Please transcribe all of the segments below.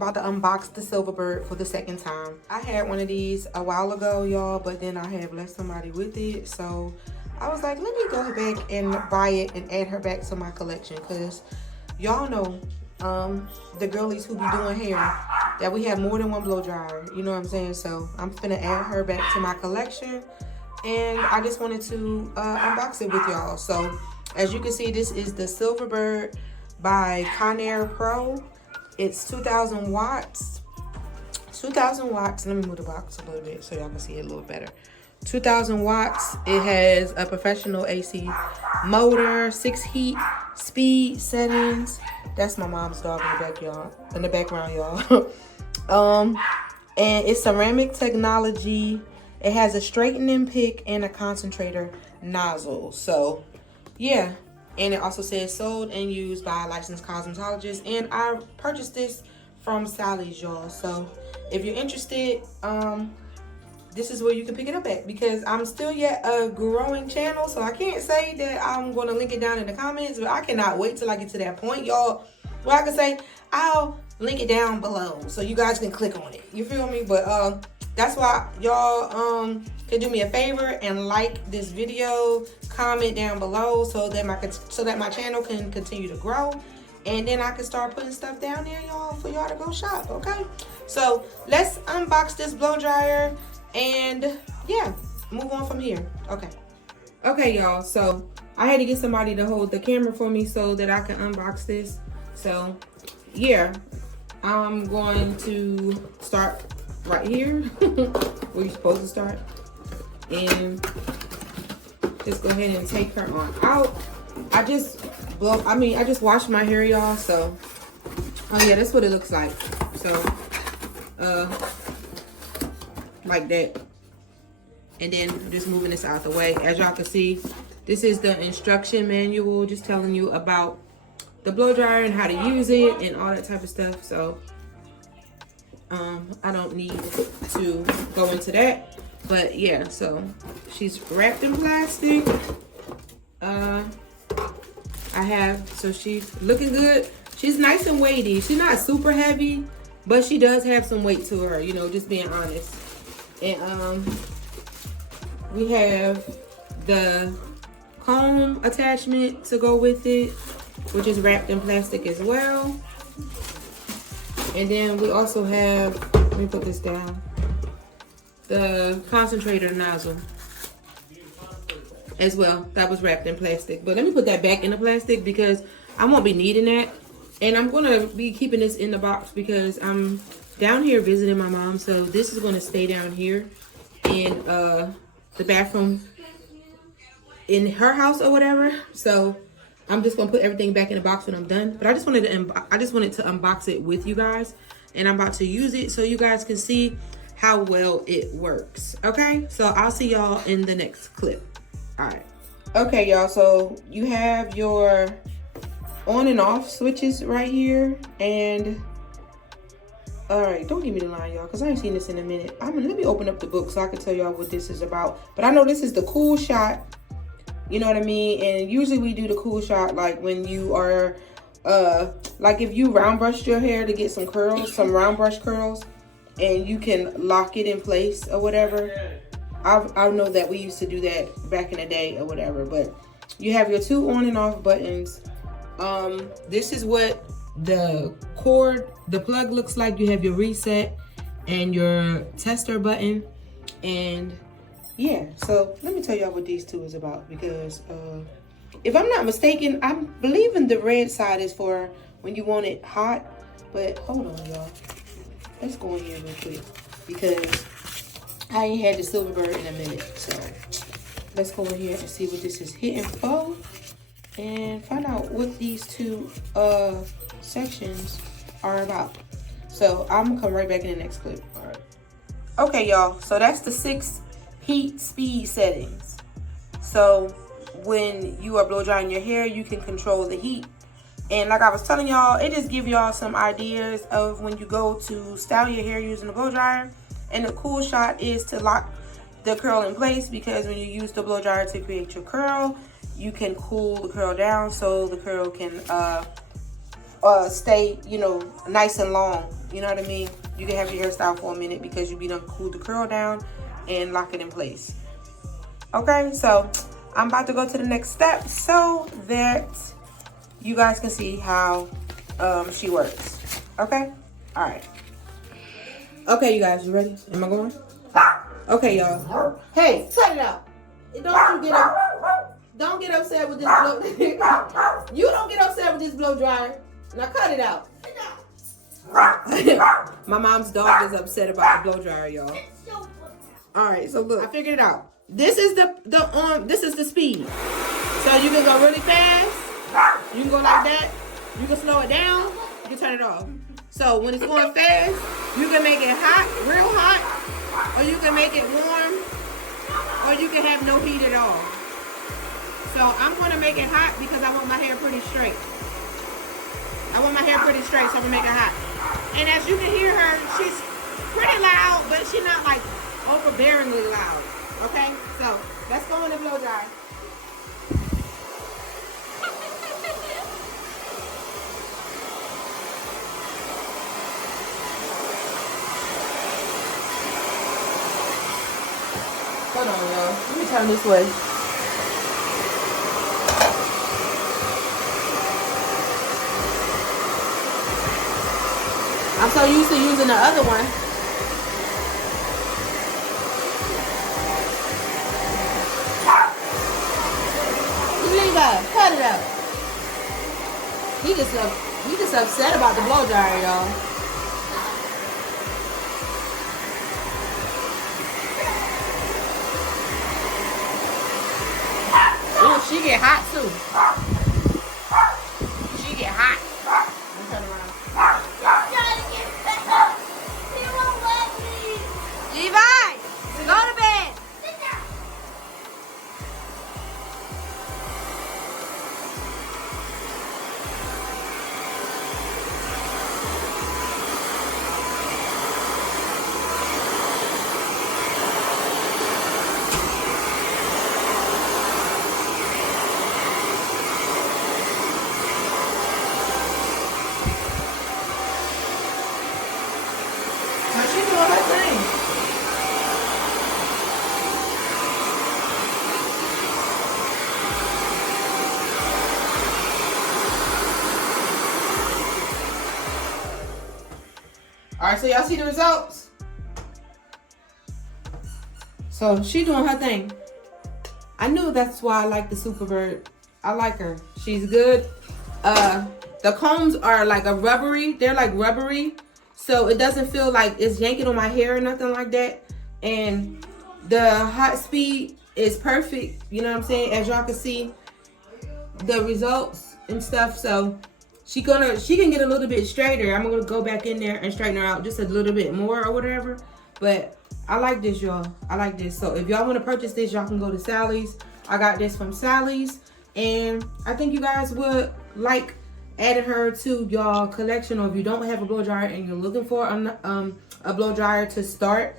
about to unbox the Silverbird for the second time. I had one of these a while ago, y'all, but then I have left somebody with it. So I was like, let me go back and buy it and add her back to my collection. Because y'all know the girlies who be doing hair that we have more than one blow dryer. You know what I'm saying? So I'm finna add her back to my collection. And I just wanted to unbox it with y'all. So as you can see, this is the Silverbird by Conair Pro. It's 2,000 watts. 2,000 watts. Let me move the box a little bit so y'all can see it a little better. 2,000 watts. It has a professional AC motor, 6 heat, speed settings. That's my mom's dog in the backyard, in the background, y'all. And it's ceramic technology. It has a straightening pick and a concentrator nozzle. So, yeah. And it also says sold and used by a licensed cosmetologist. And I purchased this from Sally's, y'all. So if you're interested, this is where you can pick it up at. Because I'm still yet a growing channel. So I can't say that I'm going to link it down in the comments. But I cannot wait till I get to that point, y'all. Well, I can say I'll link it down below. So you guys can click on it. You feel me? But that's why y'all can do me a favor and like this video, comment down below so that my channel can continue to grow, and then I can start putting stuff down there, y'all, for y'all to go shop. Okay, so let's unbox this blow dryer and yeah, move on from here. Okay, y'all, so I had to get somebody to hold the camera for me so that I can unbox this. So yeah, I'm going to start right here where you're supposed to start, and just go ahead and take her on out. I just washed my hair, y'all. So oh yeah, that's what it looks like. So like that, and then just moving this out the way. As y'all can see, this is the instruction manual, just telling you about the blow dryer and how to use it and all that type of stuff. So I don't need to go into that, but yeah, so she's wrapped in plastic. So she's looking good. She's nice and weighty. She's not super heavy, but she does have some weight to her, you know, just being honest. And we have the comb attachment to go with it, which is wrapped in plastic as well. And then we also have, let me put this down, the concentrator nozzle as well. That was wrapped in plastic. But let me put that back in the plastic because I won't be needing that. And I'm going to be keeping this in the box because I'm down here visiting my mom. So this is going to stay down here in the bathroom in her house or whatever. So I'm just gonna put everything back in the box when I'm done. But I just wanted to unbox it with you guys, and I'm about to use it so you guys can see how well it works. Okay, so I'll see y'all in the next clip. All right. Okay, y'all. So you have your on and off switches right here, and all right, don't give me the line, y'all, because I ain't seen this in a minute. Let me open up the book so I can tell y'all what this is about. But I know this is the cool shot. You know what I mean? And usually we do the cool shot like when you are, like if you round brushed your hair to get some curls, some round brush curls, and you can lock it in place or whatever. I know that we used to do that back in the day or whatever, but you have your 2 on and off buttons. This is what the plug looks like. You have your reset and your tester button, and yeah, so let me tell y'all what these 2 is about, because if I'm not mistaken, I'm believing the red side is for when you want it hot. But hold on, y'all. Let's go in here real quick because I ain't had the Silverbird in a minute. So let's go in here and see what this is hitting for and find out what these 2 sections are about. So I'm gonna come right back in the next clip. All right. Okay, y'all. So that's the 6 heat speed settings. So when you are blow drying your hair, you can control the heat. And like I was telling y'all, it just give y'all some ideas of when you go to style your hair using the blow dryer. And the cool shot is to lock the curl in place, because when you use the blow dryer to create your curl, you can cool the curl down so the curl can stay, you know, nice and long. You know what I mean? You can have your hairstyle for a minute because you be done cool the curl down and lock it in place. Okay, so I'm about to go to the next step so that you guys can see how she works. Okay? All right. Okay, you guys, you ready? Am I going? Okay, y'all. Hey, cut it out. Don't get upset with this blow. You don't get upset with this blow dryer. Now cut it out. My mom's dog is upset about the blow dryer, y'all. All right, so look, I figured it out. This is this is the speed. So you can go really fast. You can go like that. You can slow it down. You can turn it off. So when it's going fast, you can make it hot, real hot, or you can make it warm, or you can have no heat at all. So I'm going to make it hot because I want my hair pretty straight. So I'm going to make it hot. And as you can hear her, she's pretty loud, but she's not like overbearingly loud. Okay? So let's go in the blow dryer. Hold on, y'all. Let me turn this way. I'm so used to using the other one. Silva, cut it out. He just upset about the blow dryer, y'all. Ooh, she get hot too. She get hot. Let me turn around. Levi, go to bed. She doing her thing. All right, so y'all see the results? So she doing her thing. I knew that's why I like the Superbird. I like her. She's good. The combs are like a rubbery. They're like rubbery. So it doesn't feel like it's yanking on my hair or nothing like that. And the hot speed is perfect. You know what I'm saying? As y'all can see the results and stuff. So she can get a little bit straighter. I'm gonna go back in there and straighten her out just a little bit more or whatever. But I like this, y'all. I like this. So if y'all want to purchase this, y'all can go to Sally's. I got this from Sally's. And I think you guys would like adding her to y'all collection. Or if you don't have a blow dryer and you're looking for a blow dryer to start,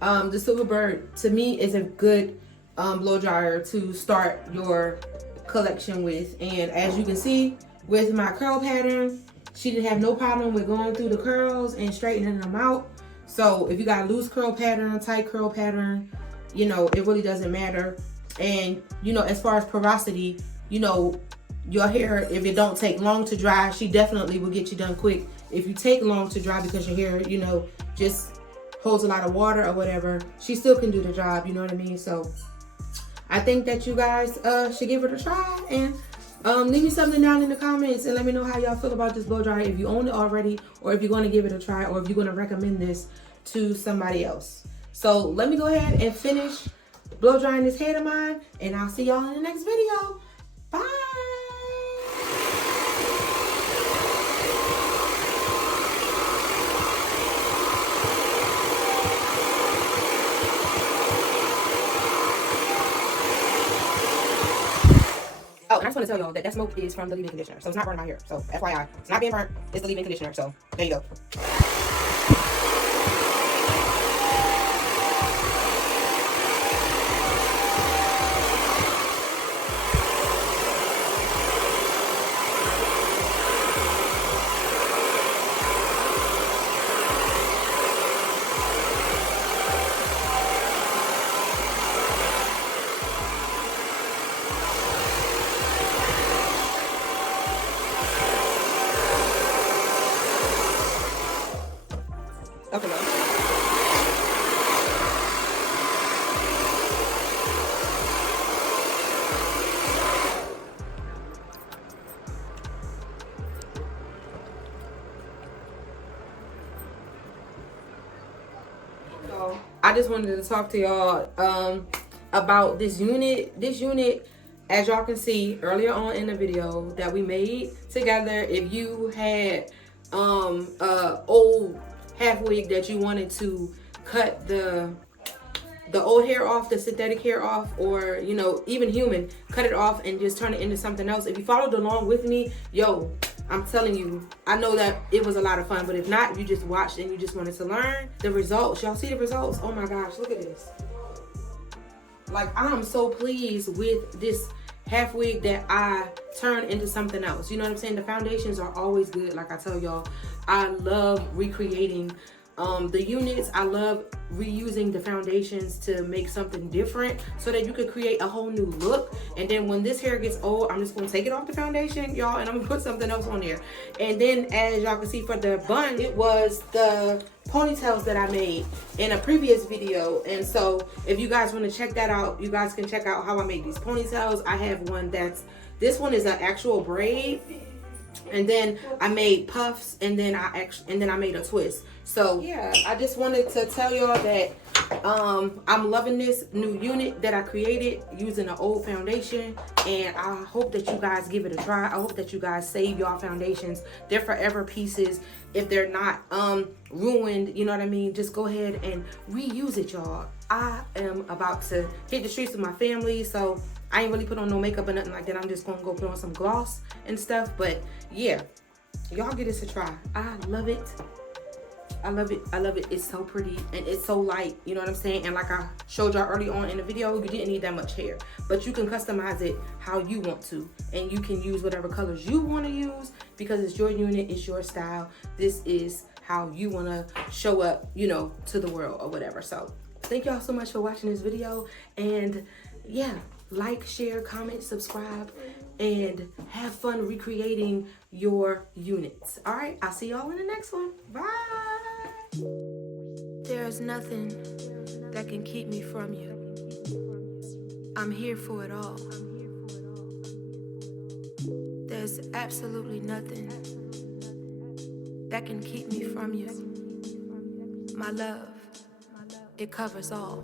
the Silverbird to me is a good blow dryer to start your collection with. And as you can see with my curl pattern, she didn't have no problem with going through the curls and straightening them out. So if you got a loose curl pattern, tight curl pattern, you know, it really doesn't matter. And you know, as far as porosity, you know, your hair, if it don't take long to dry, she definitely will get you done quick. If you take long to dry because your hair, you know, just holds a lot of water or whatever, she still can do the job, you know what I mean? So I think that you guys should give it a try. And leave me something down in the comments and let me know how y'all feel about this blow dryer, if you own it already, or if you're going to give it a try, or if you're going to recommend this to somebody else. So let me go ahead and finish blow drying this head of mine, and I'll see y'all in the next video. Bye. Oh, and I just want to tell y'all that smoke is from the leave-in conditioner. So it's not burning my hair. So FYI, it's not being burnt. It's the leave-in conditioner. So there you go. I just wanted to talk to y'all about this unit. This unit, as y'all can see earlier on in the video that we made together, if you had old half wig that you wanted to cut the old hair off, the synthetic hair off, or you know, even human, cut it off and just turn it into something else. If you followed along with me, yo, I'm telling you, I know that it was a lot of fun, but if not, you just watched and you just wanted to learn the results. Y'all see the results? Oh my gosh, look at this. Like, I'm so pleased with this half wig that I turned into something else. You know what I'm saying? The foundations are always good. Like I tell y'all, I love recreating the units. I love reusing the foundations to make something different so that you could create a whole new look. And then when this hair gets old, I'm just going to take it off the foundation, y'all, and I'm going to put something else on there. And then as y'all can see for the bun, it was the ponytails that I made in a previous video. And so if you guys want to check that out, you guys can check out how I made these ponytails. I have one this one is an actual braid. And then I made puffs, and then I made a twist. So yeah, I just wanted to tell y'all that I'm loving this new unit that I created using an old foundation, and I hope that you guys give it a try. I hope that you guys save y'all foundations. They're forever pieces. If they're not ruined, you know what I mean, just go ahead and reuse it, y'all. I am about to hit the streets with my family, so I ain't really put on no makeup or nothing like that. I'm just gonna go put on some gloss and stuff. But yeah, y'all give this a try. I love it. I love it. I love it. It's so pretty and it's so light. You know what I'm saying? And like I showed y'all early on in the video, you didn't need that much hair. But you can customize it how you want to. And you can use whatever colors you want to use because it's your unit, it's your style. This is how you want to show up, you know, to the world or whatever. So thank y'all so much for watching this video. And yeah, like, share, comment, subscribe, and have fun recreating your units. All right, I'll see y'all in the next one. Bye. There's nothing that can keep me from you. I'm here for it all. There's absolutely nothing that can keep me from you. My love, it covers all.